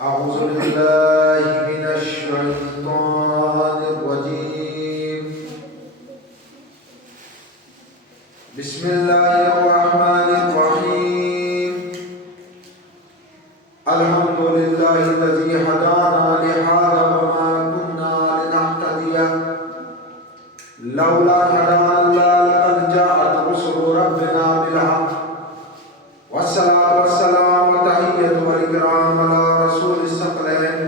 أعوذ بالله من الشيطان الرجيم. بسم الله الرحمن الرحيم. الحمد لله الذي هدانا لهذا وما كنا لنهتدي لولا هدانا الله لقد جاءت رسل ربنا بالحق والصلاة والسلام وتحية والإكرام على رسول الثقلين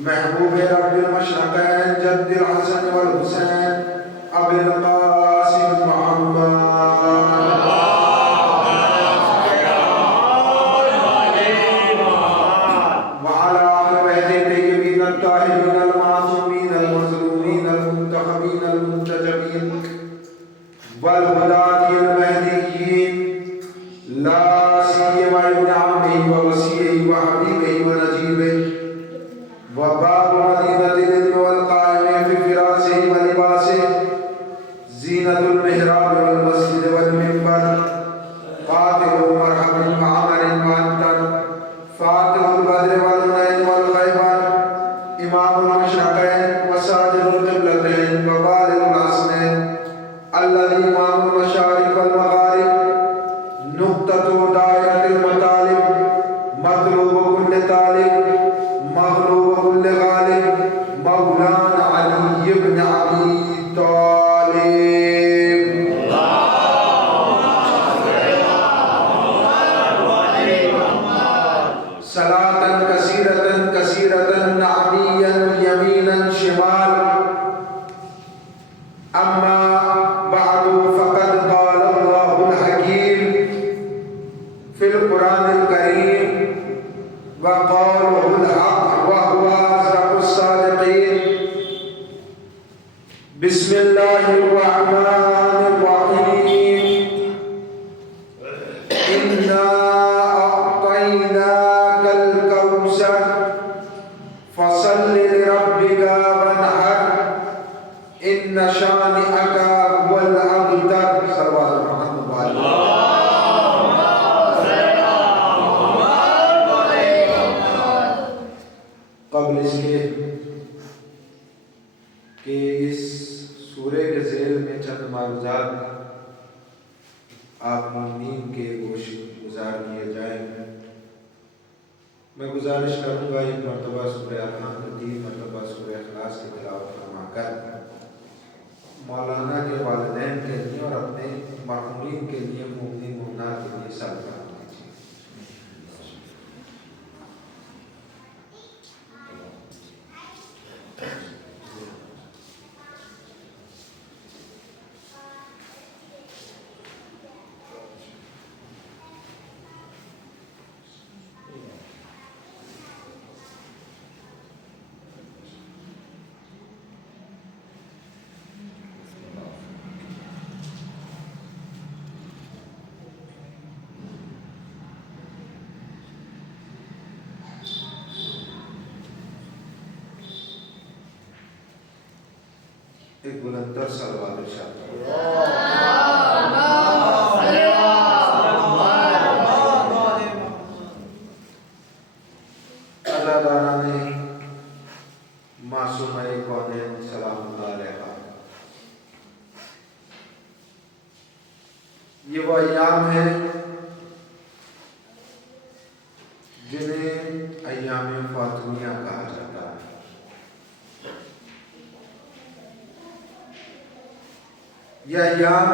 محبوب رب المشرقين جد الحسن والحسين أبي القاسم محمد وعلى أهل بيته الطيبين الطاهرين المعصومين المظلومين المنتخبين المنتجبين والهداة المهديين لا سيما ابن عمه ووصيه وحبيبه ونجيبه وباب مدينة العلم والقائم في فراسه ولباسه زينة المحراب والمسجد والمنبر قاتل مرحب وعمر وانتر فاتح البدر والنين والخيبر إمام المشرقين وساجد القبلتين وبارئ الحسنين الذي إمام المشارق والمغارب نقطة دائرة المطالب مطلوب كل طالب مغلوب كل غالب مولانا علي بن أبي طالب. صلاة كثيرة كثيرة نعميا يمينا شمال. أما بعد فقد قال الله الحكيم في القرآن الكريم وقوله الحق وهو أصدق الصادقين. بسم الله الرحمن الرحيم. إنا أعطيناك الكوثر فصل لربك وانحر إن شانئك هو الأبتر. صلوات محمد وعلى قبل اس کے کہ اس سورے کے ذیل میں چند معروضات آپ مومنین کے گزار کیے جائیں. میں گزارش کروں گا ایک مرتبہ سورہ الحمد 3 مرتبہ سورہ اخلاص کی تلاوت فرما کر مولانا کے والدین کے لیے اور اپنے مرحومین کے لیے مومنین مومنات کے لیے صدقہ کیجیے. ایک بلندر صلوات ارشاد عزاداران معصومہ کونین سلام اللہ علیہ. یہ وہ ایام ہیں جنہیں ایام فاطمیہ کہا جاتا ہے. یہ ایام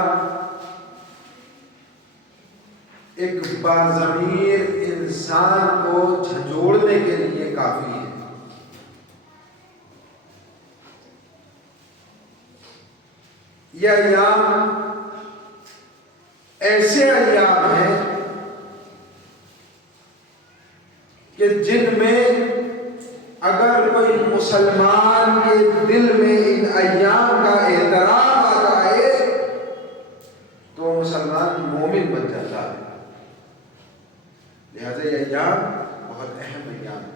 ایک باضمیر انسان کو جھنجھوڑنے کے لیے کافی ہے. یہ ایام ایسے ایام ہیں کہ جن میں اگر کوئی مسلمان کے دل میں ان ایام کا احترام آ جائے تو مسلمان مومن بن جاتا ہے. لہذا یہ ایام بہت اہم ایام ہے.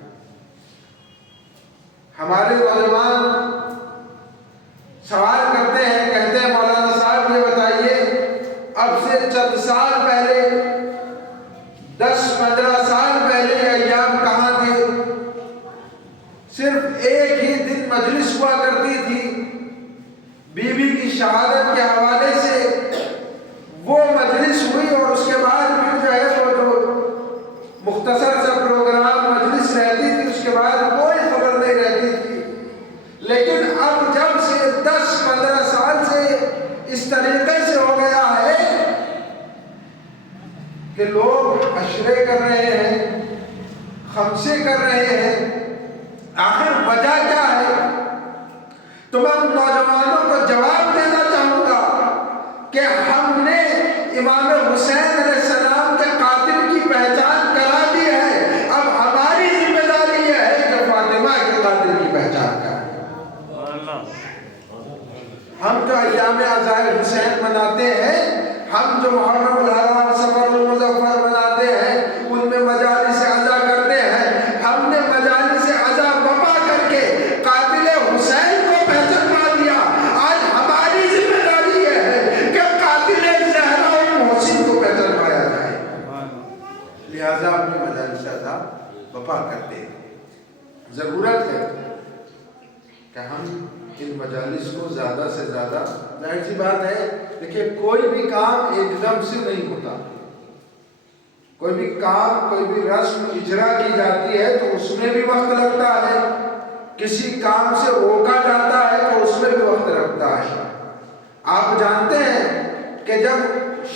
ہمارے علماء سوال کرتے ہیں, کہتے ہیں مولانا صاحب یہ بتائیے اب سے چند سال پہلے 10-15 سال پہلے یہ ایام کہاں تھے؟ صرف ایک ہی دن مجلس ہوا کرتی تھی، بی بی کی شہادت کے حوالے سے وہ مجلس ہوئی، اور اس کے بعد پھر جو ہے وہ جو مختصر سا پروگرام مجلس رہتی تھی، اس کے بعد کوئی خبر نہیں رہتی تھی۔ لیکن اب جب سے 10-15 سال سے اس طریقے سے ہو گیا ہے کہ لوگ عشرے کر رہے ہیں، خمسے کر رہے ہیں، آخر وجہ کیا ہے؟ تو میں ان نوجوانوں کو جواب دینا چاہوں گا کہ ہم نے امام حسین علیہ السلام کے قاتل کی پہچان کرا دی ہے، اب ہماری ذمہ داری یہ ہے کہ فاطمہ کے قاتل کی پہچان کریں۔ ہم جو ایام عزائر حسین مناتے ہیں، ہم جو محرم الحرام صفر المظفر مناتے ہیں، ان میں مجالس عزا کرتے ہیں، ہم نے مجالس عزا بپا کر کے قاتل حسین کو پہچانوا دیا۔ آج ہماری ذمہ داری یہ ہے کہ قاتل زہرا اور محسن کو پہچانوایا جائے، لہذا اپنے مجالس عزا بپا کرتے ہیں۔ ضرورت ہے کہ ہم ان مجالس کو زیادہ سے زیادہ، ظاہر سی بات ہے، دیکھیں کوئی بھی کام ایک دم سے نہیں ہوتا، کوئی بھی کام، کوئی بھی رسم اجرا کی جاتی ہے تو اس میں بھی وقت لگتا ہے، کسی کام سے روکا جاتا ہے تو اس میں بھی وقت لگتا ہے۔ آپ جانتے ہیں کہ جب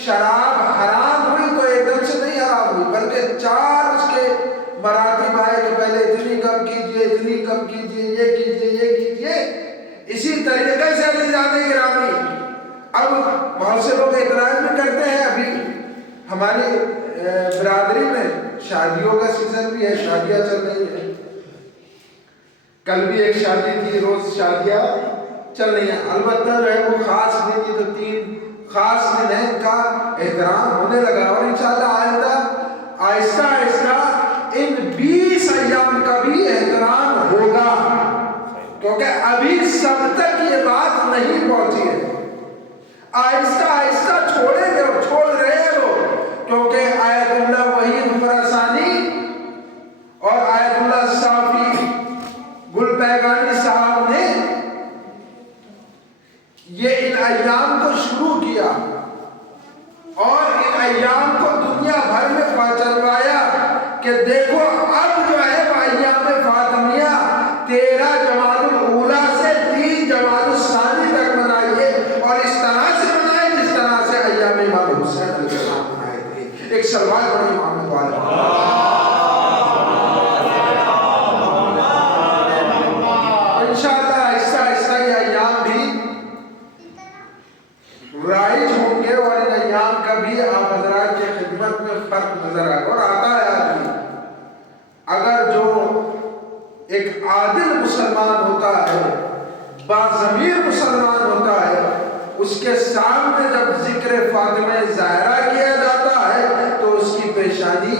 شراب حرام ہوئی تو ایک دم سے نہیں حرام ہوئی، بلکہ 4 اس کے مراتب آئے کہ پہلے اتنی کم کیجئے، اتنی کم کیجئے، یہ کیجئے، یہ کیجئے۔ اسی طریقے سے عزیزان گرامی، اب بہت سے لوگ اعتراض بھی کرتے ہیں، ابھی ہماری برادری میں شادیوں کا سیزن بھی ہے، شادیاں چل رہی ہیں، کل بھی ایک شادی تھی، روز شادیاں چل رہی ہیں۔ البتہ جو ہے وہ خاص دن، یہ تو 3 خاص دن ہیں، ان کا احترام ہونے لگا، اور انشاءاللہ آہستہ آہستہ ان 20 ایام کا بھی احترام ہوگا، کیونکہ ابھی سب تک یہ بات نہیں پہنچی ہے۔ آہستہ آہستہ چھوڑیں گے اور چھوڑ رہے ہیں لوگ، کیونکہ آیت اللہ وحید خراسانی اور آیت اللہ صافی گل پیغانی صاحب نے یہ ان ایام کو شروع کیا اور ان ایام کو دنیا بھر میں پہنچوایا کہ دیکھو اب جو ہے وہ ایام فاطمیہ 13 جمادی الاولیٰ سے 3 جمادی الثانی تک منائیے، اور اس طرح سے منائے جس طرح سے ایام امام حسین علیہ السلام منائے تھے۔ ایک سلوات پڑھیں محمد والے۔ انشاءاللہ آہستہ آہستہ یہ ایام بھی رائج ہوں گے، اور ان ایام کا بھی آپ حضرات کی خدمت میں فرق نظر آئے، اور آتا ہے آدمی اگر جو ایک عادل مسلمان ہوتا ہے، باضمیر مسلمان ہوتا ہے، اس کے سامنے جب ذکر فاطمہ زہرا کیا جاتا ہے تو اس کی پیشانی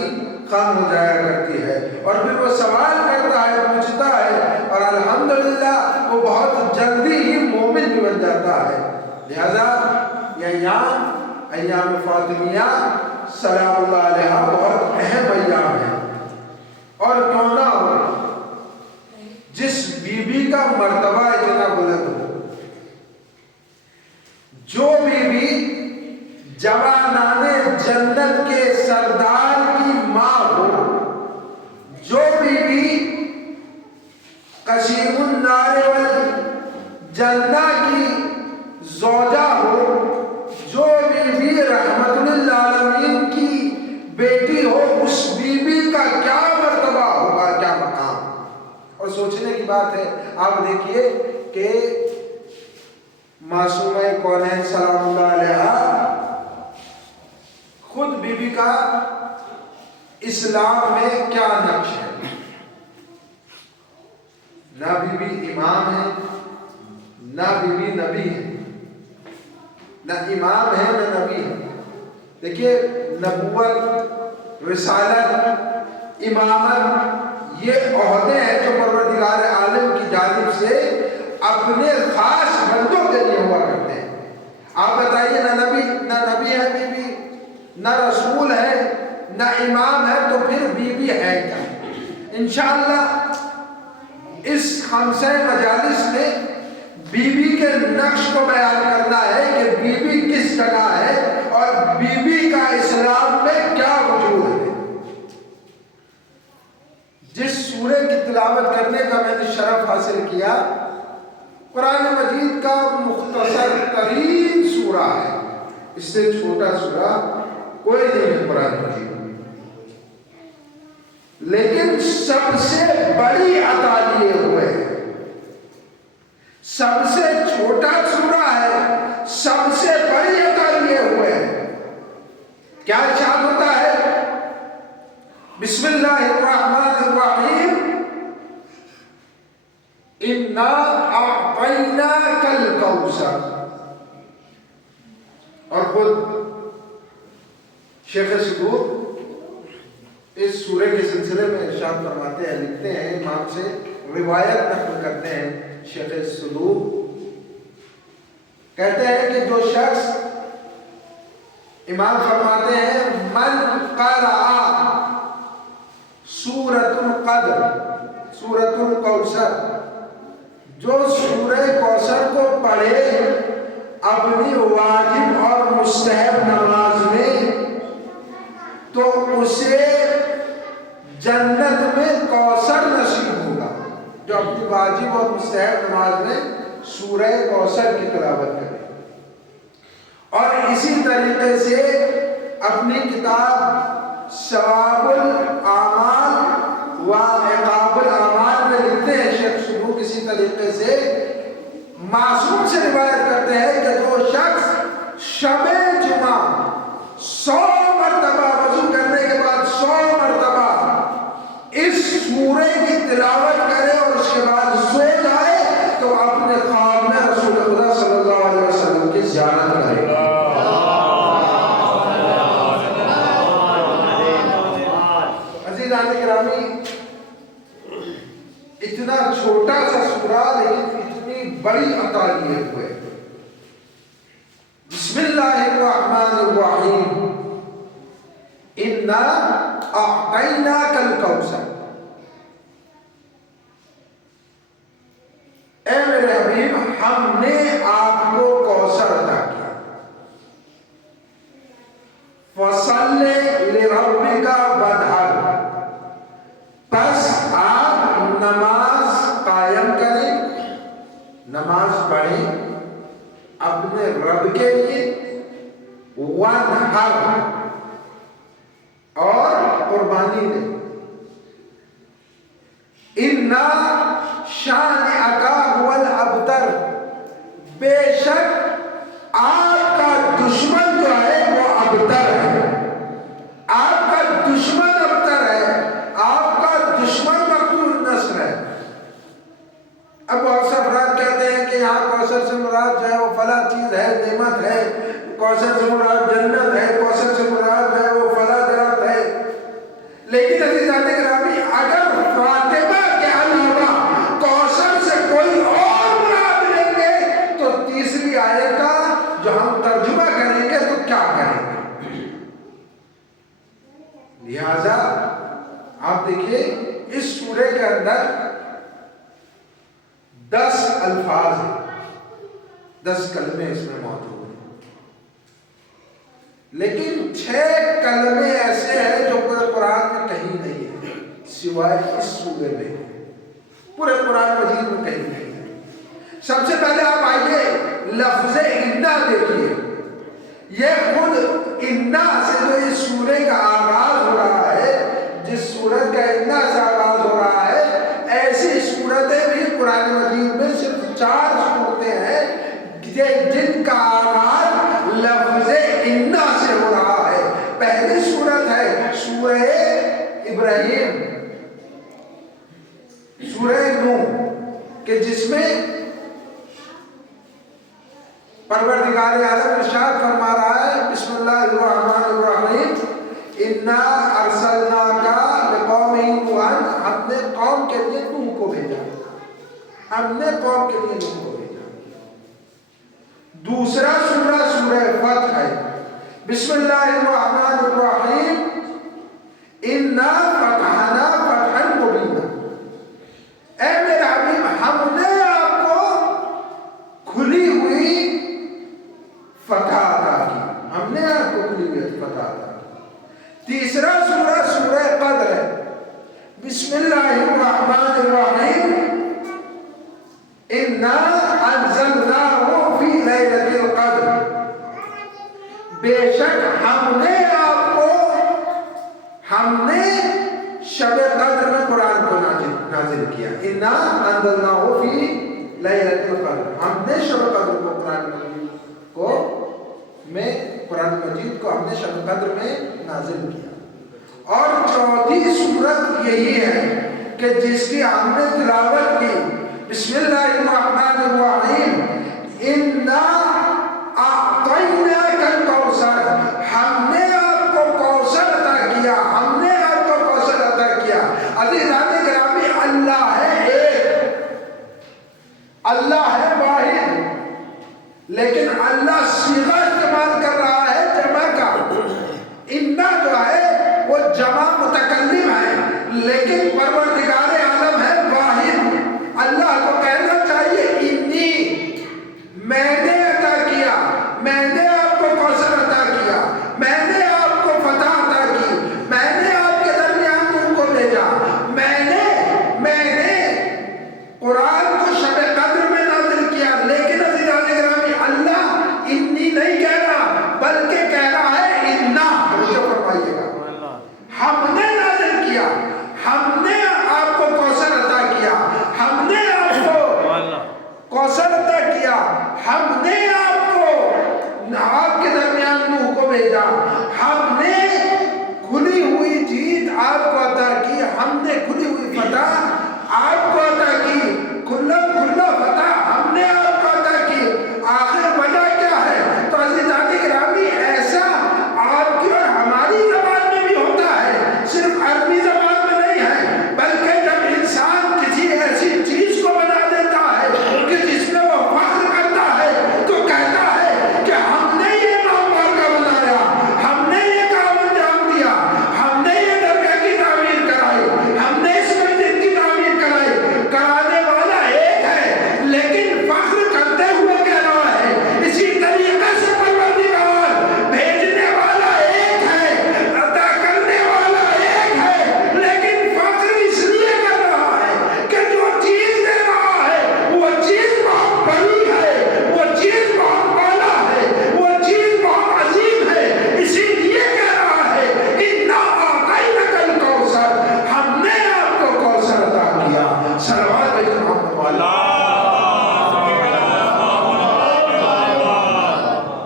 خم ہو جایا کرتی ہے، اور پھر وہ سوال کرتا ہے، پوچھتا ہے، اور الحمدللہ وہ بہت جلدی ہی مومن بھی بن جاتا ہے۔ لہذا یہ ایام فاطمیہ سلام اللہ علیہ بہت اہم ایام ہے، اور کیوں نہ ہو جس بی بی کا مرتبہ اتنا بلند ہو، جو بی بی جوانان جنت کے سردار کی ماں ہو، جو بی بی قصیم النار والجنہ کی زوجہ ہو، جو بی بی رحمت للعالمین کی بیٹی ہو، اس بی بی کا کیا مرتبہ ہوگا، کیا مقام۔ اور سوچنے کی بات ہے، آپ دیکھیے کہ معصومہ کونین سلام اللہ علیہ خود بی بی کا اسلام میں کیا نقش ہے، نہ بی بی امام ہے، نہ بی بی نبی ہے، نہ امام ہے نہ نبی ہے۔ دیکھیے نبوت، رسالت، امامت یہ عہدے ہیں جو پروردگار عالم کی جانب سے اپنے خاص بندوں کے لیے ہوا کرتے ہیں۔ آپ بتائیے نہ نبی ہے بی بی، نہ رسول ہے، نہ امام ہے تو پھر بیوی ہے کیا؟ انشاءاللہ اس خمسہ مجالس میں بیوی کے نقش کو بیان کرنا ہے کہ بیوی کس جگہ ہے اور بیوی کا اسلام میں کیا وجود ہے۔ جس سورہ کی تلاوت کرنے کا میں نے شرف حاصل کیا، قرآن مجید کا مختصر ترین سورہ ہے، اس سے چھوٹا سورہ کوئی نہیں ہے قرآن مجید میں، لیکن سب سے بڑی عطا لیے ہوئے ہیں۔ سب سے چھوٹا سورہ ہے، سب سے بڑی عطا لیے ہوئے ہیں۔ کیا ارشاد ہوتا ہے؟ بسم اللہ الرحمن الرحیم، اِنَّا أَعْطَيْنَاكَ الْكَوْثَرَ۔ اور خود شیخ صدوق اس سورہ کے سلسلے میں ارشاد فرماتے ہیں، لکھتے ہیں، امام سے روایت نقل کرتے ہیں۔ شیخ صدوق کہتے ہیں کہ جو شخص، امام فرماتے ہیں، من قرأ سورۃ القدر، سورۃ الکوثر، جو سورہ کوثر کو پڑھے اپنی واجب اور مستحب نماز میں، تو اسے جنت میں کوثر نصیب ہوگا۔ جو اپنی واجب اور مستحب نماز میں سورہ کوثر کی تلاوت کرے۔ اور اسی طریقے سے اپنی کتاب ثواب الاعمال و عقاب الاعمال میں لکھتے ہیں شیخ صدوق، اسی طریقے سے معصوم سے روایت کرتے ہیں کہ جو شخص شب جمعہ 100 مرتبہ وضو کرنے کے بعد 100 مرتبہ اس سورہ کی تلاوت کرے اور اس کے بعد سو جائے، تو اپنے خواب میں رسول خدا صلی اللہ علیہ وسلم کی زیارت کرے گا۔ عزیزان گرامی، اتنا چھوٹا سا سورہ لیکن اتنی بڑی عطا لیے ہوئے۔ بسم اللہ الرحمن الرحیم، اِنَّا أَعْطَيْنَاكَ الْكَوْثَرَ۔ اے میرے حبیب، ہم نے آپ کو کوثر عطا کیا۔ فَصَلِّ لِرَبِّكَ وَانْحَرْ، پس آپ نماز قائم کریں، نماز پڑھیں اپنے رب کے لیے، وَانْحَرْ، اور قربانی دیں۔ اِنَّا شَانِئَكَ هُوَ الْأَبْتَرُ، بے شک آپ کا دشمن جو ہے وہ ابتر ہے۔ آپ کا دشمن ابتر ہے، آپ کا دشمن مقتول النصر ہے۔ اب بہت سے افراد کہتے ہیں کہ یہاں کوثر سے مراد جو ہے وہ فلاں چیز ہے، نعمت ہے، کوثر سے مراد جنت ہے، کوثر سے مراد ہے وہ فلاں درخت ہے۔ لیکن عزیزان گرامی، اگر فاطمہ کے علاوہ کوثر سے کوئی اور مراد لیں گے تو تیسری آیت کا جو ہم ترجمہ کریں گے تو کیا کریں گے؟ لہذا آپ دیکھیے اس سورے کے اندر 10 الفاظ ہیں، 10 کلمے اس میں موجود ہیں، لیکن 6 کلمے ایسے ہیں جو پورے قرآن میں کہیں نہیں ہیں سوائے اس سورے میں، پورے قرآن مجید میں کہیں نہیں ہے۔ سب سے پہلے آپ آئیے لفظ اِنَّا دیکھیے، یہ خود اِنَّا سے جو اس سورے کا آغاز ہو رہا ہے، جس سورت کا اِنَّا سے آغاز ہو رہا ہے، ایسی صورتیں بھی قرآن مجید میں صرف 4 صورتیں ہیں جن کا آغاز لفظ اِنَّا سے ہو رہا ہے۔ پہلی صورت ہے سورہ ابراہیم، سورہ نوح، کہ جس میں پروردگار عالم ارشاد فرما رہا ہے، بسم اللہ الرحمن الرحیم، اِنَّا أَرْسَلْنَاكَ لِقَوْمٍ نُوحٍ، ہم نے قوم کے لیے نوح کو بھیجا، ہم نے قوم کے لیے نوح کو بھیجا۔ دوسرا سورہ فتح ہے، بسم اللہ الرحمن الرحیم، عطا کی۔ تیسرا سورہ سورہ قدر ہے۔ بسم اللہ الرحمن الرحیم، انا انزلناہ فی لیلۃ القدر، بے شک ہم نے شب قدر میں قرآن کو نازل کیا۔ انا انزلناہ فی لیلۃ القدر، ہم نے شب قدر کو قرآن مجید کو ہم نے شب قدر میں نازل کیا۔ اور چوتھی صورت یہی ہے کہ جس کی ہم نے تلاوت کی، بسم اللہ الرحمن الرحیم، انا اعطیناک الکوثر، ہم نے آپ کو کوثر عطا کیا، ہم نے آپ کو کوثر عطا کیا۔ عزیزان گرامی، اللہ ہے ایک، اللہ ہے واحد، لیکن اللہ صیغہ استعمال کر رہا ہے جمع کا۔ انا جو ہے وہ جمع متکلم ہے، لیکن پروردگار عالم ہے واحد۔ اللہ کو کہنا چاہیے انی، میں نے عطا کیا، میں نے آپ کو کوثر عطا کیا، میں نے آپ کو فتح عطا کی، میں نے آپ کے درمیان نور کو بھیجا، میں نے قرآن کو شب قدر میں نازل کیا۔ لیکن عزیزان گرامی، اللہ انی نہیں کہہ رہا، بلکہ کہہ رہا ہے انا۔ توجہ فرمائیے گا، ہم نے نازل کیا، ہم نے آپ کو کوثر عطا کیا، ہم نے آپ کو کوثر عطا کیا، ہم نے آپ کے درمیان نوح کو بھیجا، ہم نے کھلی ہوئی جیت آپ کو عطا کی، ہم نے کھلی ہوئی فتح آپ کو عطا کی، کھلا فتح ہم نے آپ کو عطا کی۔ آخر وجہ کیا ہے؟ تو عزیزان گرامی، ایسا آپ کی اور ہماری زبان میں بھی ہوتا ہے، صرف عربی زبان میں نہیں ہے، بلکہ جب انسان کسی ایسی چیز کو بنا دیتا ہے کہ جس میں وہ فخر کرتا ہے تو کہتا ہے کہ ہم نے یہ نام کا بنایا، ہم نے یہ کام انجام دیا، ہم نے یہ درگاہ کی تعمیر کرائی، ہم نے اس مسجد کی تعمیر کرائی۔ کرانے والا ایک ہے، لیکن فخر کرتے ہوئے کہہ رہا ہے۔ اسی طریقے سے پروردگار بھیجنے والا ایک ہے، عطا کرنے والا ایک ہے، لیکن فخر اس لیے کر رہا ہے کہ جو چیز دے رہا ہے وہ چیز بہت بڑی ہے، وہ چیز بہت بالا ہے، وہ چیز بہت عظیم ہے، اسی لیے کہہ رہا ہے انا اعطیناک الکوثر، ہم نے آپ کو کوثر عطا کیا۔ صلوات محمد والا،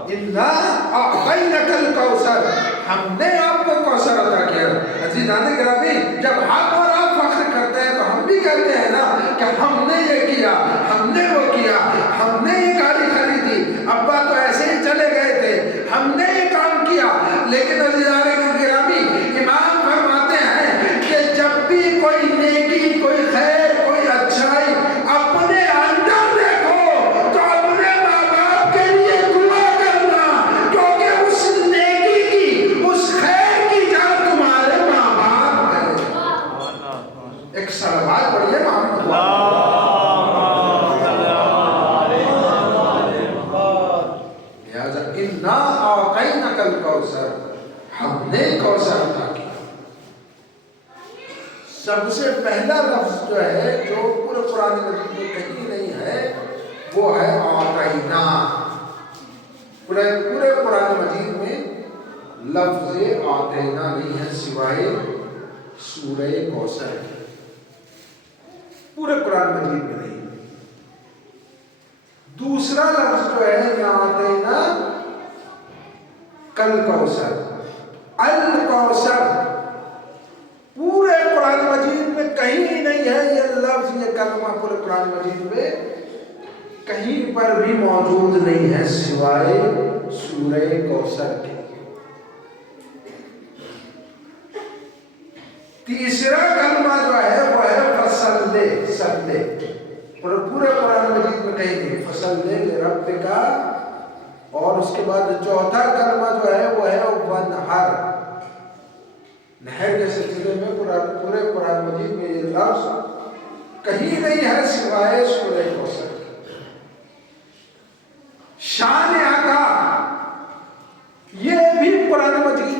انا اعطیناک الکوثر، ہم نے آپ کو کوثر عطا کیا۔ عزیزان گرامی، جب ہم اور آپ فخر کرتے ہیں تو ہم بھی کہتے ہیں نا کہ ہم نے یہ کیا، ہم نے وہ کیا، ہم نے یہ گاڑی خریدی، ابا تو ایسے ہی چلے گئے تھے، ہم نے یہ کام کیا۔ لیکن عزیزان گرامی، امام فرماتے ہیں کہ جب بھی کوئی نیکی، کوئی خیر، کوئی اچھائی اپنے اندر دیکھو تو اپنے ماں باپ کے لیے دعا کرنا، کیونکہ اس نیکی کی، اس خیر کی جڑ تمہارے ماں باپ ہے۔ ایک صلوات پڑھیے محمد لہذا انا اعطیناک الکوثر، ہم نے کوثر عطا کیا۔ سب سے پہلا لفظ جو ہے جو پورے قرآن مجید میں کہیں نہیں ہے وہ ہے اعطینا۔ پورے قرآن مجید میں لفظ اعطینا نہیں ہے سوائے سورہ کوثر کے، پورے قرآن مجید میں نہیں۔ دوسرا لفظ جو ہے اعطینا کل کوثر، الکوثر، پورے قرآن مجید میں کہیں نہیں ہے یہ لفظ، یہ کلمہ پورے قرآن مجید میں کہیں پر بھی موجود نہیں ہے سوائے سورہ کوثر کے۔ تیسرا کلمہ جو ہے وہ ہے فصل دے، سبدے، پورے قرآن مجید میں کہیں نہیں، فصل دے رب کا۔ اور اس کے بعد چوتھا کلمہ جو ہے وہ ہے ونہر، نہر کے سلسلے میں پورے قرآن مجید میں یہ لفظ کہیں نہیں ہے سوائے سورہ کوثر۔ شان آقا، یہ بھی قرآن مجید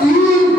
3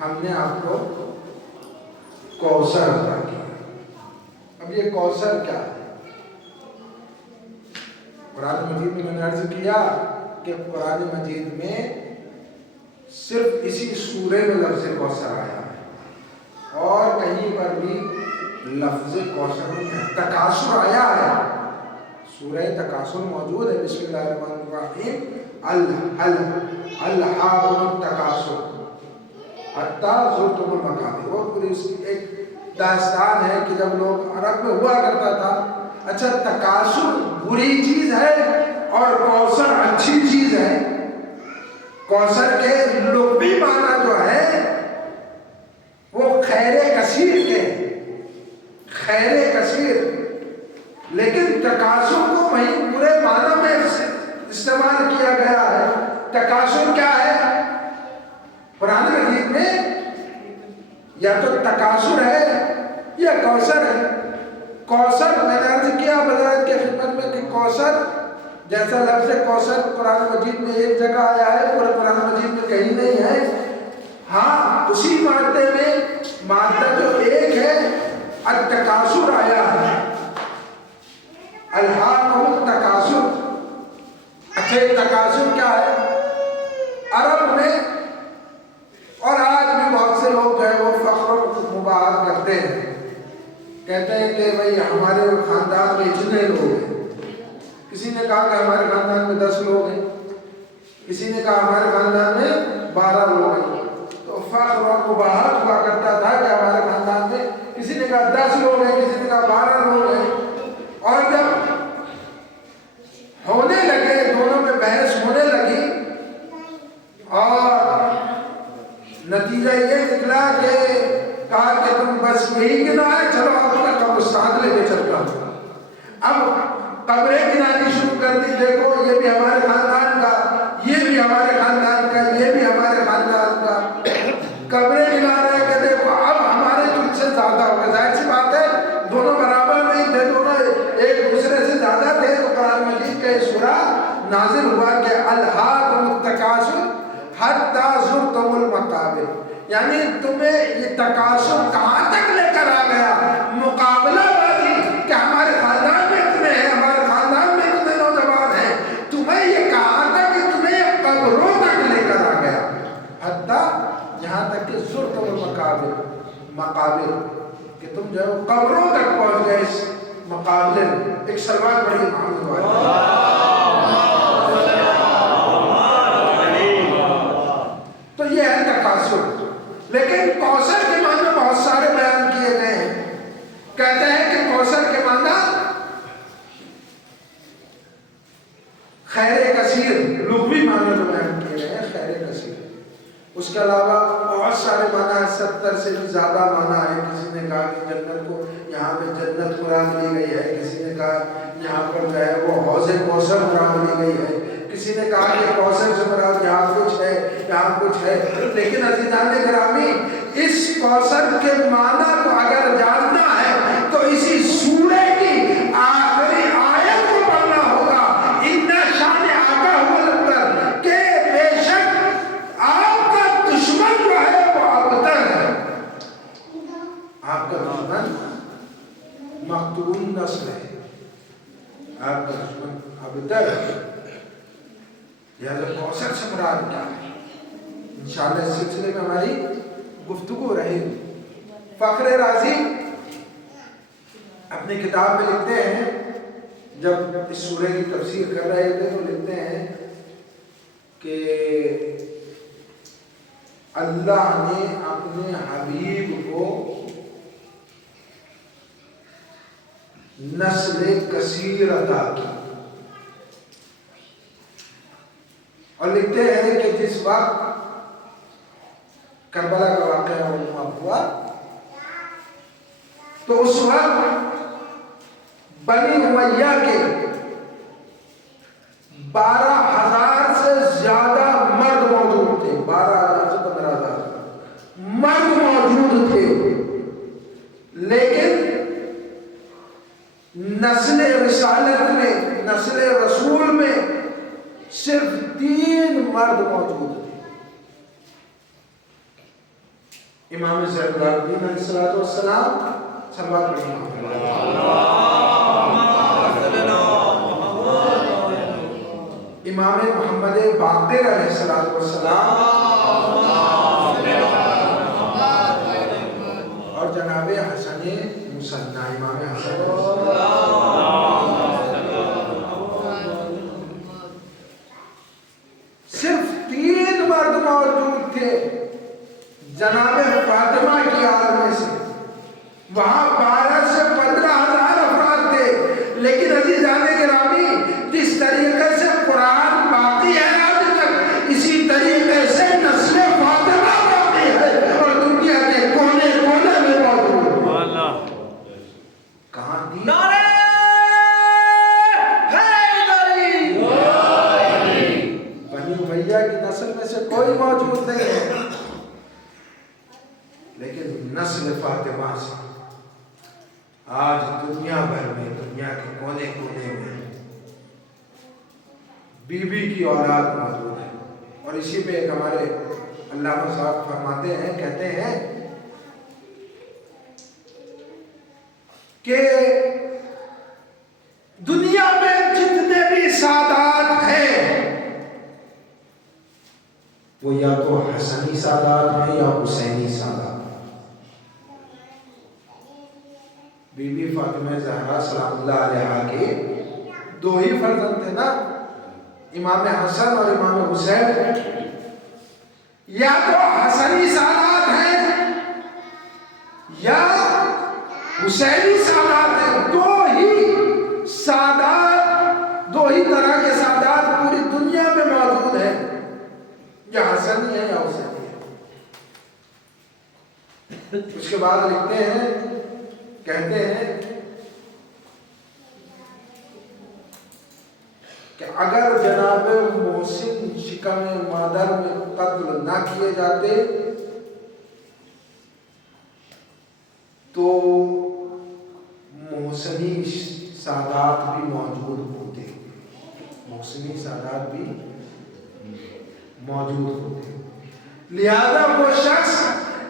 ہم نے آپ کو کوثر عطا کیا. اب یہ کوثر کیا ہے؟ قرآن مجید میں نے عرض کیا کہ قرآن مجید میں صرف اسی سورے میں لفظ کوثر آیا ہے اور کہیں پر بھی لفظ کوثر نہیں ہے. تکاثر آیا ہے، سورہ تکاثر موجود ہے. بسم اللہ الرحمن الرحیم. الہاکم التکاثر حتی زرتم المقابر. وہ پوری اس کی ایک داستان ہے کہ جب لوگ عرب میں ہوا کرتا تھا. اچھا تکاثر بری چیز ہے اور کوثر اچھی چیز ہے. کوثر کے لغوی معنی جو ہے وہ خیر کثیر کے، خیر کثیر، لیکن تکاثر کو وہیں برے معنی میں استعمال کیا گیا ہے. تکاثر کیا ہے؟ قرآن مجید میں یا تو تکاثر ہے یا کوثر ہے. کوثر میں نے عرض کیا حضرات کے خدمت میں کہ کوثر جیسا لفظ کوثر قرآن مجید میں ایک جگہ آیا ہے، پورے قرآن مجید میں کہیں نہیں ہے. ہاں اسی مادے میں مادہ جو ایک ہے التکاثر آیا ہے، الہاکم التکاثر. اچھا یہ تکاثر کیا ہے؟ عرب میں اور آج بھی بہت سے لوگ جو ہے وہ فخر و مباحث کرتے ہیں، کہتے ہیں کہ بھئی ہمارے خاندان میں اتنے لوگ ہیں. کسی نے کہا کہ ہمارے خاندان میں 10 لوگ ہیں، کسی نے کہا ہمارے خاندان میں 12 لوگ ہیں. تو فخر اور مباحث ہوا کرتا تھا کہ ہمارے خاندان میں کسی نے کہا 10 لوگ ہیں، کسی نے کہا 12 لوگ ہیں. اور جب ہونے لگے، دونوں میں بحث ہونے لگی اور نتیجہ یہ نکلا کہ کہا کہ تم بس یہی گنا ہے، چلو اب تک قبرستان لے کے چلتا ہوں. اب قبریں گنانی شروع کر دی. دیکھو یہ بھی ہمارے خاندان کا، یہ بھی ہمارے خاندان کا، یہ بھی ہمارے خاندان کا. قبریں گنا رہے کہ دیکھو اب ہمارے تم سے زیادہ ہو گئے. ظاہر سی بات ہے دونوں برابر نہیں تھے، دونوں ایک دوسرے سے زیادہ تھے. تو قرآن مجید کا یہ سورہ نازل ہوا کہ الہاکم التکاثر حتی زرتم المقابر. یعنی تمہیں یہ تکاثر کہاں تک لے کر آ گیا؟ مقابلہ بازی کہ ہمارے خاندان میں اتنے ہیں، ہمارے خاندان میں اتنے نوجوان ہیں. تمہیں یہ کہا تھا کہ تمہیں یہ قبروں تک لے کر آ گیا. حتی یہاں تک کہ زرتم المقابر، مقابر، کہ تم جو ہے قبروں تک پہنچ گئے. اس مقابلے میں ایک سلوات پڑھی محمد والا. تو یہ ہے تکاثر. لیکن کوثر کے معنی بہت سارے بیان کیے گئے ہیں. کہتے ہیں کہ کوثر کے معنی خیر کثیر، لغوی معنی جو بیان کیے گئے ہیں خیر کثیر. اس کے علاوہ بہت سارے معنی، 70 سے بھی زیادہ معنی ہے. کسی نے کہا کہ جنت کو یہاں پہ جنت مراد لی گئی ہے، کسی نے کہا یہاں پر جو ہے وہ حوض کوثر مراد لی گئی ہے، کسی نے کہا کہ کوثر سے مراد یہاں کچھ ہے یہاں کچھ ہے. لیکن عزیزان گرامی اس کوثر کے معنی کو اگر جاننا ہے تو اسی سورے کی آخری آیت کو پڑھنا ہوگا. اتنا شان آقا ہوا لگتا کہ بے شک آپ کا دشمن جو ہے وہ ابتر ہے. آپ کا دشمن مقتول نسل ہے، آپ کا دشمن ابتر ہے. لہذا کوثر سے مراد کیا ہے؟ انشاءاللہ اس سلسلے میں ہماری گفتگو رہے گی. فخر رازی اپنی کتاب میں لکھتے ہیں، جب اس سورہ کی تفسیر کر رہے تھے تو لکھتے ہیں کہ اللہ نے اپنے حبیب کو نسل کثیر عطا کی. اور لکھتے ہیں کہ جس وقت کربلا کا واقعہ ہوا تو اس وقت بنی امیہ کے 12,000 سے زیادہ مرد موجود تھے. 12,000 سے 15,000 مرد موجود تھے. لیکن نسل رسالت میں، نسل رسول میں صرف 3 مرد موجود تھے. امام زین العابدین علیہ السلام صلوات پڑھیں امام محمد باقر علیہ السلام اور جناب حسن مصنع امام حسن صرف 3 مرد موجود تھے جناب فاطمہ کی آل میں سے، وہاں 12 سے 15,000 افراد تھے، لیکن عزیزان گرامی جس طریقے سے قرآن باقی ہے آج تک، اسی طریقے سے نسل فاطمہ باقی ہے اور دنیا کے کونے کونے میں موجود ہے۔ کہاں دی بنی امیہ کی نسل میں سے کوئی موجود نہیں ہے، لیکن نسل فاطمہ سے آج دنیا بھر میں، دنیا کے کونے کونے میں بی بی کی اولاد موجود ہے۔ اور اسی پہ ایک ہمارے علامہ صاحب فرماتے ہیں، کہتے ہیں کہ دنیا میں جتنے بھی سادات ہیں وہ یا تو حسنی سادات ہیں یا حسینی سادات۔ بی بی فاطمہ زہرا سلام اللہ علیہا کے 2 ہی فرزند تھے نا، امام حسن اور امام حسین، یا تو حسنی سادات ہیں یا حسینی سادات ہیں۔ 2 ہی سادات، 2 ہی طرح کے سادات پوری دنیا میں موجود ہیں، یا حسنی ہے یا حسینی ہے۔ اس کے بعد لکھتے ہیں، کہتے ہیں کہ اگر جناب محسن شکم مادر میں قتل نہ کیے جاتے تو محسنی سادات بھی موجود ہوتے، محسنی سادات بھی موجود ہوتے۔ لہذا وہ شخص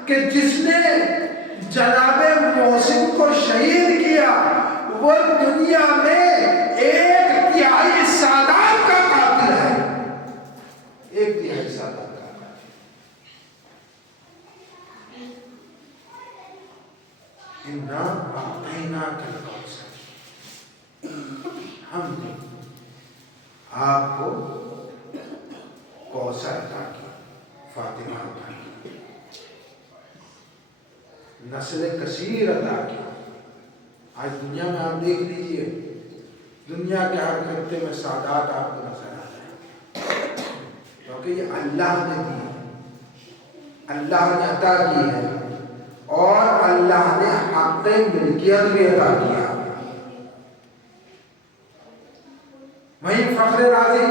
کہ جس نے جناب محسن کو شہید کیا وہ دنیا میں 1/3 سادات کا قاتل ہے، 1/3 سادات کا قاتل۔ اِنَّا أَعْطَيْنَاكَ الْكَوْثَرَ، ہم نے آپ کو کوثر عطا کی، فاطمہ عطا کی، نسل کثیر عطا کی۔ آج دنیا میں آپ دیکھ لیجئے، دنیا کے ہر خطے میں سادات آپ کو نظر آ جائیں، کیونکہ یہ اللہ نے دی ہے، اللہ نے عطا کی ہے، اور اللہ نے حق ملکیت بھی عطا کیا۔ وہیں فخر رازی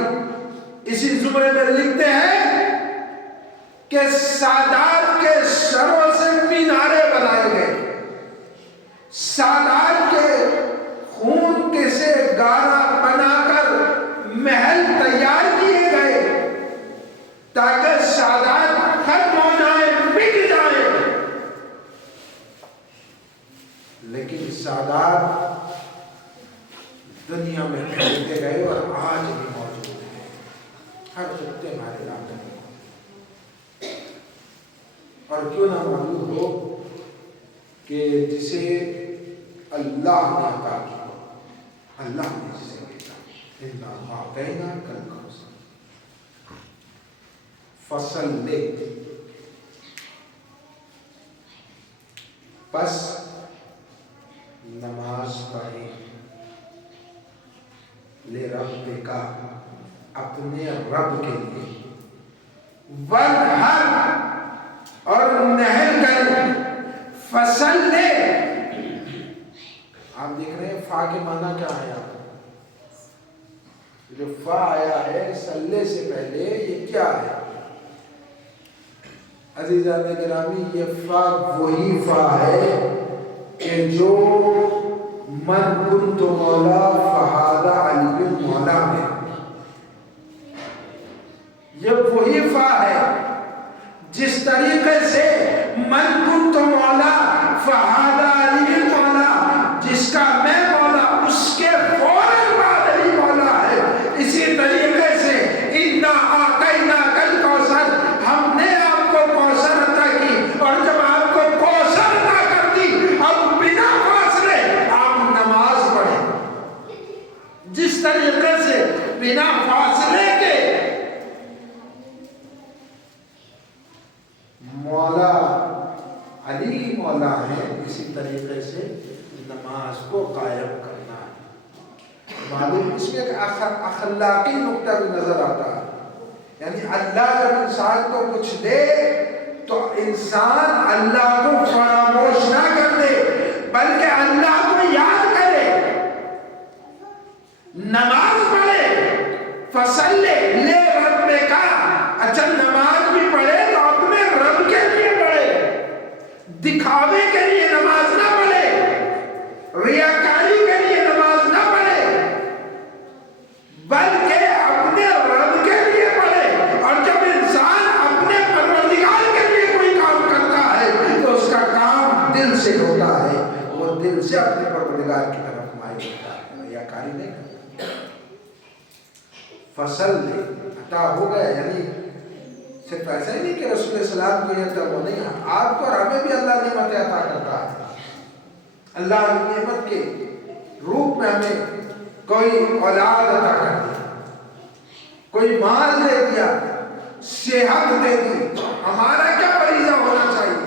اسی زمرے میں لکھتے ہیں کہ سادات کے سروں سے مینارے بنائے گئے، سادات کے خون کے سے گارا بنا کر محل تیار کیے گئے تاکہ سادات ختم ہو جائے، بک جائے، لیکن سادات دنیا میں پھیلتے گئے اور آج بھی موجود ہیں ہر خطے ہمارے علاقے میں۔ اور کیوں نہ موجود ہو کہ جسے اللہ نے عطا کیا، اللہ نے جسے بھیجا، اِنَّا أَعْطَيْنَاكَ الْكَوْثَرَ، فَصَلِّ، پس نماز پڑھیں، لِرَبِّكَ، اپنے رب کے لیے، وَانْحَرْ، اور نہر کریں، فصل لے۔ آپ دیکھ رہے ہیں فا کے معنی کیا آیا، جو فا آیا ہے سلے سے پہلے یہ کیا آیا؟ عزیزان گرامی یہ فا وہی فا ہے کہ جو من کنت مولا فہذا علی مولا میں، یہ وہی فا ہے جس طریقے سے من کنت مولا فہذا علی مولا، جس کا میں مولا اس کے فوراً بعد علی مولا ہے۔ اسی طریقے سے انا اعطیناک الکوثر، ہم نے آپ کو کوثر عطا کی، اور جب آپ کو کوثر عطا کر دی اب بنا فاصلے آپ نماز پڑھیں۔ جس طریقے سے بنا فاصلے کے مولا علی مولا ہے، اسی طریقے سے نماز کو قائم کرنا ہے۔ معلوم اس میں ایک اخلاقی نقطہ بھی نظر آتا ہے، یعنی اللہ جب انسان کو کچھ دے تو انسان اللہ کو فراموش نہ کر دے بلکہ اللہ کو یاد کرے، نماز پڑھے، فصلی لے ربک، اچھا نماز بھی پڑھے تو اپنے رب کے لیے پڑھے، دکھاوے کے لیے نماز نہ پڑھے، ریاکاری کے لیے نماز نہ پڑھے، بلکہ اپنے رب کے لیے پڑھے۔ اور جب انسان اپنے پروردگار کے لیے کوئی کام کرتا ہے تو اس کا کام دل سے ہوتا ہے، وہ دل سے اپنے پروردگار کی طرف مائل ہوتا ہے، ریاکاری نہیں کرتا۔ فصل عطا ہو گیا، یعنی صرف ایسا ہی نہیں کہ رسول السلام کو یہ تھا وہ نہیں، آپ کو اور ہمیں بھی اللہ نعمتیں عطا کرتا ہے۔ اللہ نعمت کے روپ میں ہمیں کوئی اولاد عطا کر دی، کوئی مال دے دیا، صحت دے دی، ہمارا کیا فریضہ ہونا چاہیے؟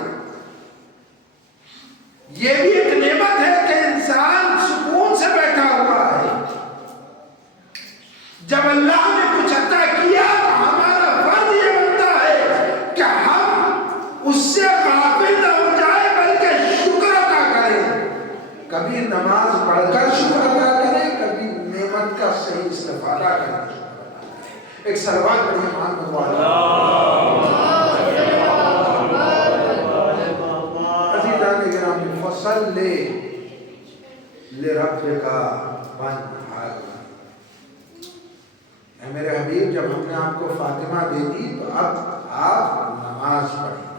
یہ بھی ایک نعمت ہے کہ انسان سکون سے بیٹھا ہوا ہے۔ جب اللہ نے کچھ عطا کیا تو ہمارا فرض یہ بنتا ہے کہ ہم اس سے غافل نہ ہو جائے بلکہ شکر ادا کریں، کبھی نماز پڑھ کر شکر ادا کریں، کبھی نعمت کا صحیح استفادہ کریں۔ ایک صلوات پڑھیں محمد عزیزان گرامی، فصلی لربک وانحر، اے میرے حبیب جب ہم نے آپ کو فاطمہ دے دی تو اب آپ نماز پڑھیں،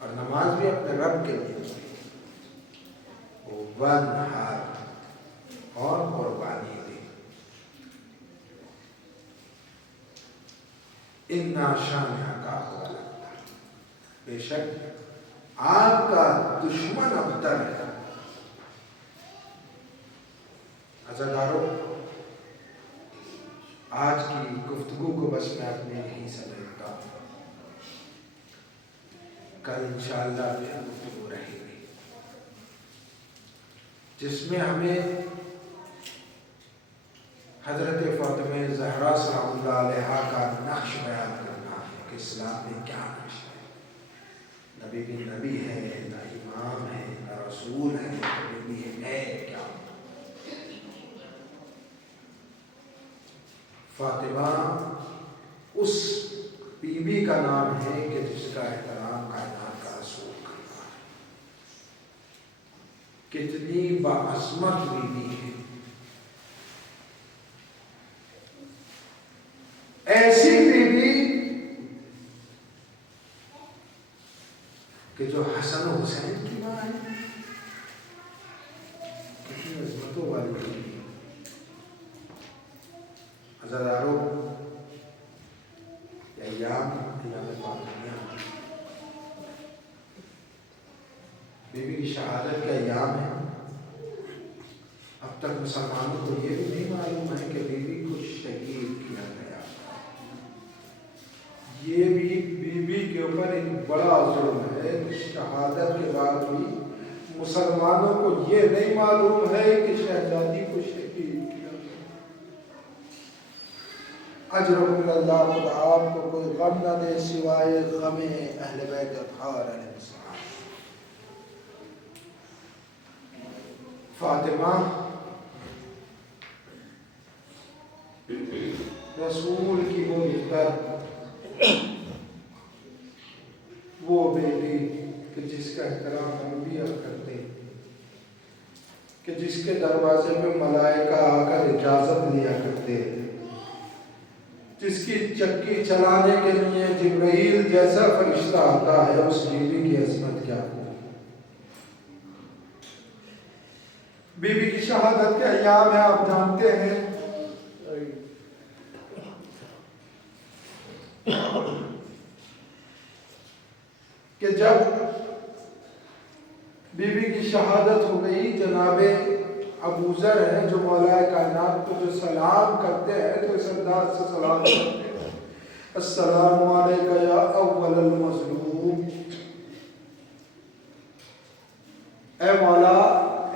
اور نماز بھی اپنے رب کے لیے، وانحر، اور قربانی دے۔ انا شانئک هو الابتر، بے شک آپ کا دشمن ابتر ہے۔ عزادارو، آج کی گفتگو کو بس میں اپنے یہیں سمیٹتا ہوں، کل انشاءاللہ پھر گفتگو رہے گی جس میں ہمیں حضرت فاطمہ زہرا سلام اللہ علیہا کا نقش بیان کرنا ہے کہ اسلام میں کیا نقش ہے۔ نبی بھی نبی ہے، نہ امام ہے، نہ رسول ہے، نبی ہے کیا؟ فاطمہ اس بی بی کا نام ہے کہ جس کا احترام کائنات کا رسول کرتا ہے۔ کتنی باعظمت بی بی ہے، ایسی بی بی کہ جو حسن و حسین کی ماں ہے، کتنی عظمتوں والی بی بی۔ عزادارو، ایام فاطمیہ بی بی کی شہادت کا ایام ہے۔ اب تک مسلمانوں کو یہ بھی نہیں معلوم ہے کہ بی بی کو شہید کیا گیا۔ یہ بھی بی بی کے اوپر ایک بڑا ظلم ہے کہ شہادت کے بعد بھی مسلمانوں کو یہ نہیں معلوم ہے کہ شہزادی کو شہید کیا گیا۔ اجرکم اللہ، خدا آپ کو کوئی غم نہ دے سوائے غم اہل بیت اطہار علیہ السلام۔ فاطمہ رسول کی وہ بہتر، وہ بیٹی کہ جس کا احترام انبیاء کرتے، کہ جس کے دروازے پہ ملائکہ آ کر اجازت لیا کرتے، جس کی چکی چلانے کے لیے جبرائیل جیسا فرشتہ آتا ہے، اس بیوی کی عظمت کیا ہو۔ بیوی کی شہادت کے ایام ہے، آپ جانتے ہیں کہ جب بیوی کی شہادت ہو گئی، جناب ابو ذر ہیں جو مولا کائنات کو جو سلام کرتے ہیں تو اس انداز سے سلام کرتے ہیں، السلام علیکم یا اول المظلوم، اے مولا،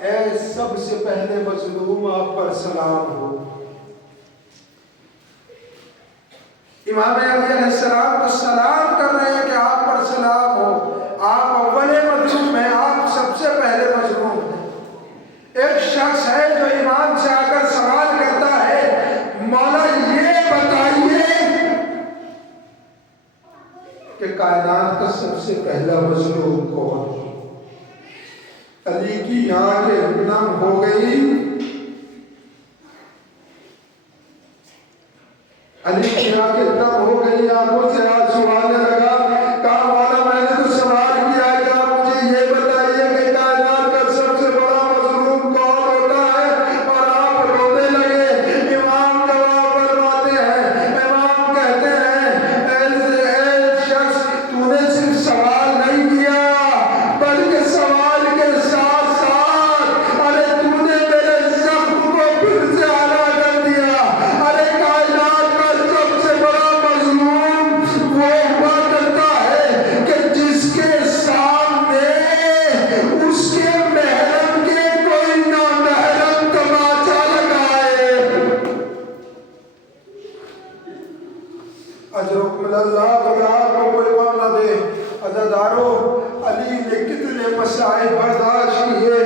اے سب سے پہلے مظلوم، آپ پر سلام ہو۔ امام علی علیہ السلام تو سلام کر رہے ہیں کہ آپ پر سلام ہو، آپ اول مظلوم ہیں، آپ سب سے پہلے مظلوم ہیں۔ ایک شخص ہے جو امام سے آ کر سوال کرتا ہے، مولا یہ بتائیے کہ کائنات کا سب سے پہلا مظلوم کون؟ علی کی آنکھیں نم ہو گئی، علی کی آنکھیں نم ہو گئی، آنکھوں سے آنسو آنے لگا، کہا مولا میں نے تو سوال کیا کہ آپ مجھے یہ بتائیے کہ کائنات کا سب سے بڑا مظلوم کون ہوتا ہے، اور آپ رونے لگے۔ امام جواب فرماتے ہیں، امام کہتے ہیں، اے شخص، تو نے صرف سوال نہیں کیا بلکہ سوال کے ساتھ ساتھ ارے تو نے میرے زخم کو پھر سے اعلیٰ کر دیا۔ ارے کائنات کا سب سے بڑا مظلوم وہ ہوا کرتا ہے کہ جس کے سامنے اس کے محرم کے کوئی نامحرم تماچا لگائے۔ اجرکم اللہ، خدا کو کوئی غم نہ دے۔ عزادارو، علی نے کتنے مسائل برداشت کیے،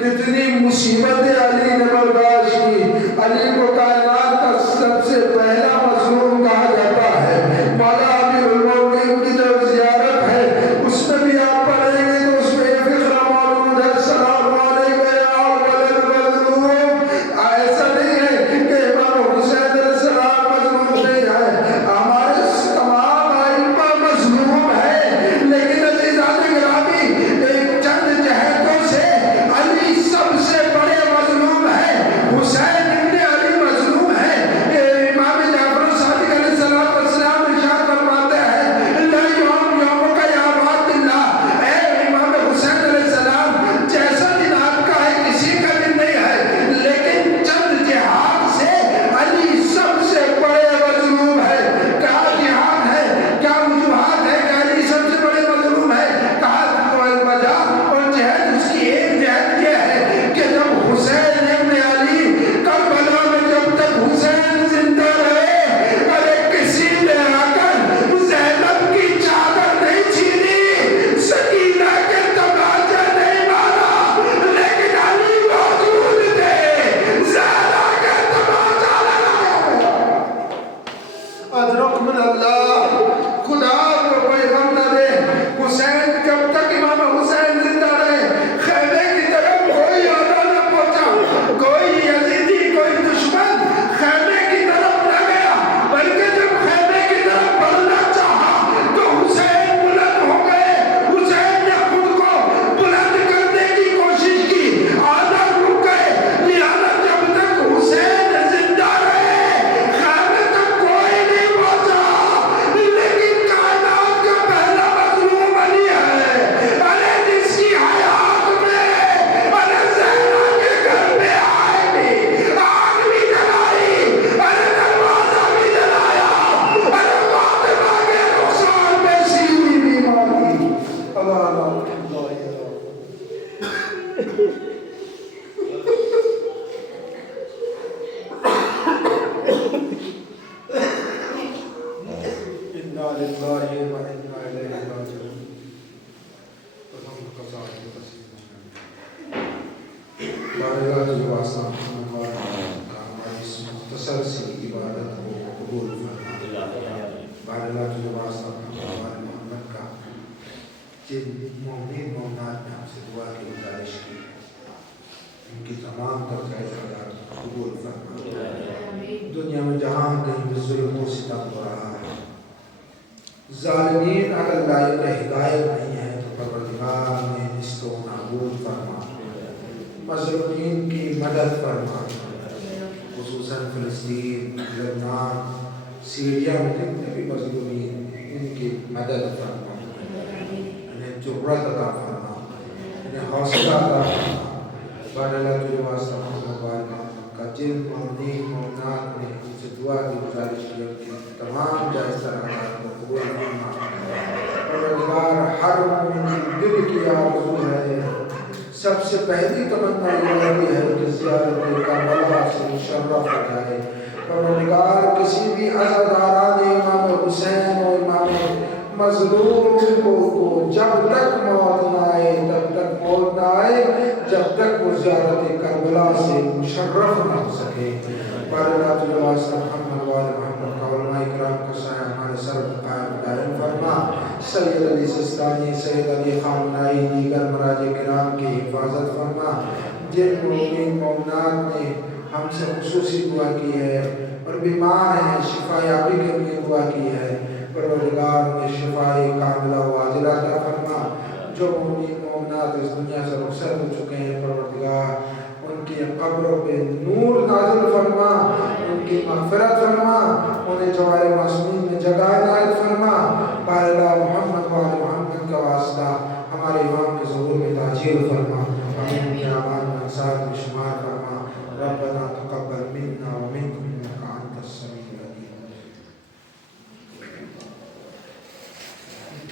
کتنی مصیبتیں علی نے برداشت کی۔ علی کو کائنات کا سب سے پہلا مظلوم کہا جاتا ہے۔ مولا امیر المومنین کی جو زیارت ہے اس میں بھی آپ پڑھیں گے تو اس میں یہ فقرہ موجود ہے، السلام علیکم یا اول المظلوم۔ ایسا نہیں ہے کہ امام حسین علیہ السلام مظلوم نہیں ہے، ہمارے تمام ائمہ مظلوم ہیں، لیکن عزیزان گرامی ایک چند جہتوں سے علی سب سے بڑے مظلوم ہیں، حسین ابن علی مظلوم ہے۔ امام جعفر صادق علیہ السلام ارشاد فرماتے ہیں، لا یوم یوم کا یا عباد اللہ، اے امام حسین علیہ السلام جیسا دن آپ کا ہے کسی کا دن نہیں ہے، لیکن چند جہاد سے علی سب سے بڑے مظلوم ہے۔ کہا جہاد ہے، کیا وجوہات ہے کہ علی سب سے بڑے مظلوم ہے؟ کہا وجہ اور جہد، اس کی ایک جہد یہ ہے کہ جب حسین ابن علی کربلا میں جب تک حسین زندہ رہے، ارے کسی نے آ کر زینب کی چادر نہیں چھینی، سکینہ کے تماچے نہیں مارا، لیکن علی موجود تھے، زہرا کا تماچا لگایا۔ ادرک من اللہ، خدا کو کوئی غم نہ دے۔ حسین جب تک امام حسین زندہ رہے، خیمے کی طرف کوئی آدھا نہ پہنچا، کوئی یزیدی کوئی دشمن خیمے کی طرف نہ گیا، بلکہ جب خیمے کی طرف بڑھنا چاہا تو حسین بلند ہو گئے۔ حسین نے خود کو بلند کرنے کی کوشش کی، آدھا رک گئے، لہذا جب تک حسین زندہ رہے خیمے تک کوئی نہیں پہنچا، لیکن کائنات کا پہلا مظلوم علی ہے۔ ارے جس کی حیات میں ارے زہرا کے گھر میں آئے بھی، آگ بھی جلائی، ارے دروازہ بھی جلایا، ارے فاطمہ کے رخسار میں سیوری بھی ماری۔ اللہ اللہ انا للہ و انا الیہ راجعون۔ بارگاہ جو واسطہ ہماری اس مختصر سی عبادت کو قبول فرما۔ بارگاہ جو واسطہ ہمارے محمد کا جن مومنین مومنات نے ہم سے دعا کی گزارش کی، ان کی تمام درجۂ درجات قبول فرما۔ دنیا میں جہاں کہیں بھی ظلم و ستم ہو رہا ہے، ظالمین اگر لائق ہدایت نہیں ہے تو پروردگار نے نیست و نابود فرما، مظلومین کی مدد فرما، خصوصاً فلسطین، لبنان، سیریا میں جتنے بھی مظلومین ان کی مدد فرما، انہیں جرأت عطا فرما، انہیں حوصلہ عطا فرما۔ بار اللہ تجھے واسطہ محمد وآل کا جن مومنین مومنات نے ان سے دعا کی گزارش کی، ان کی تمام جائز ترغیبات کو قبول فرما۔ پروردگار ہر مومن کی دل کی آرزو ہے، سب سے پہلی تمنا یہ ہوتی ہے کہ زیارت کربلا سے مشرف ہو جائے۔ پروردگار کسی بھی عزاداران امام حسین اور امام مظلوم کو جب تک موت نہ آئے تب تک موت نہ آئے جب تک وہ زیارت کربلا سے مشرف نہ ہو سکے۔ بار اللہ تجھے واسطہ محمد وآل محمد کا علماء اکرام کا سایہ ہمارے سر پر قائم دائم فرما۔ سید علی سستانی، سید علی خامنائی، دیگر مراجع کرام کی حفاظت فرما۔ جن مومنین مومنات نے ہم سے خصوصی دعا کی ہے اور بیمار ہیں شفا یابی کے لیے دعا کی ہے، پروردگار نے شفائے کاملہ و عاجلہ عطا فرما۔ جو مومنین مومنات اس دنیا سے رخصت ہو چکے ہیں، پروردگار ان کی قبروں پہ نور نازل فرما، ان کی مغفرت فرما، انہیں جوار معصومین میں جگہ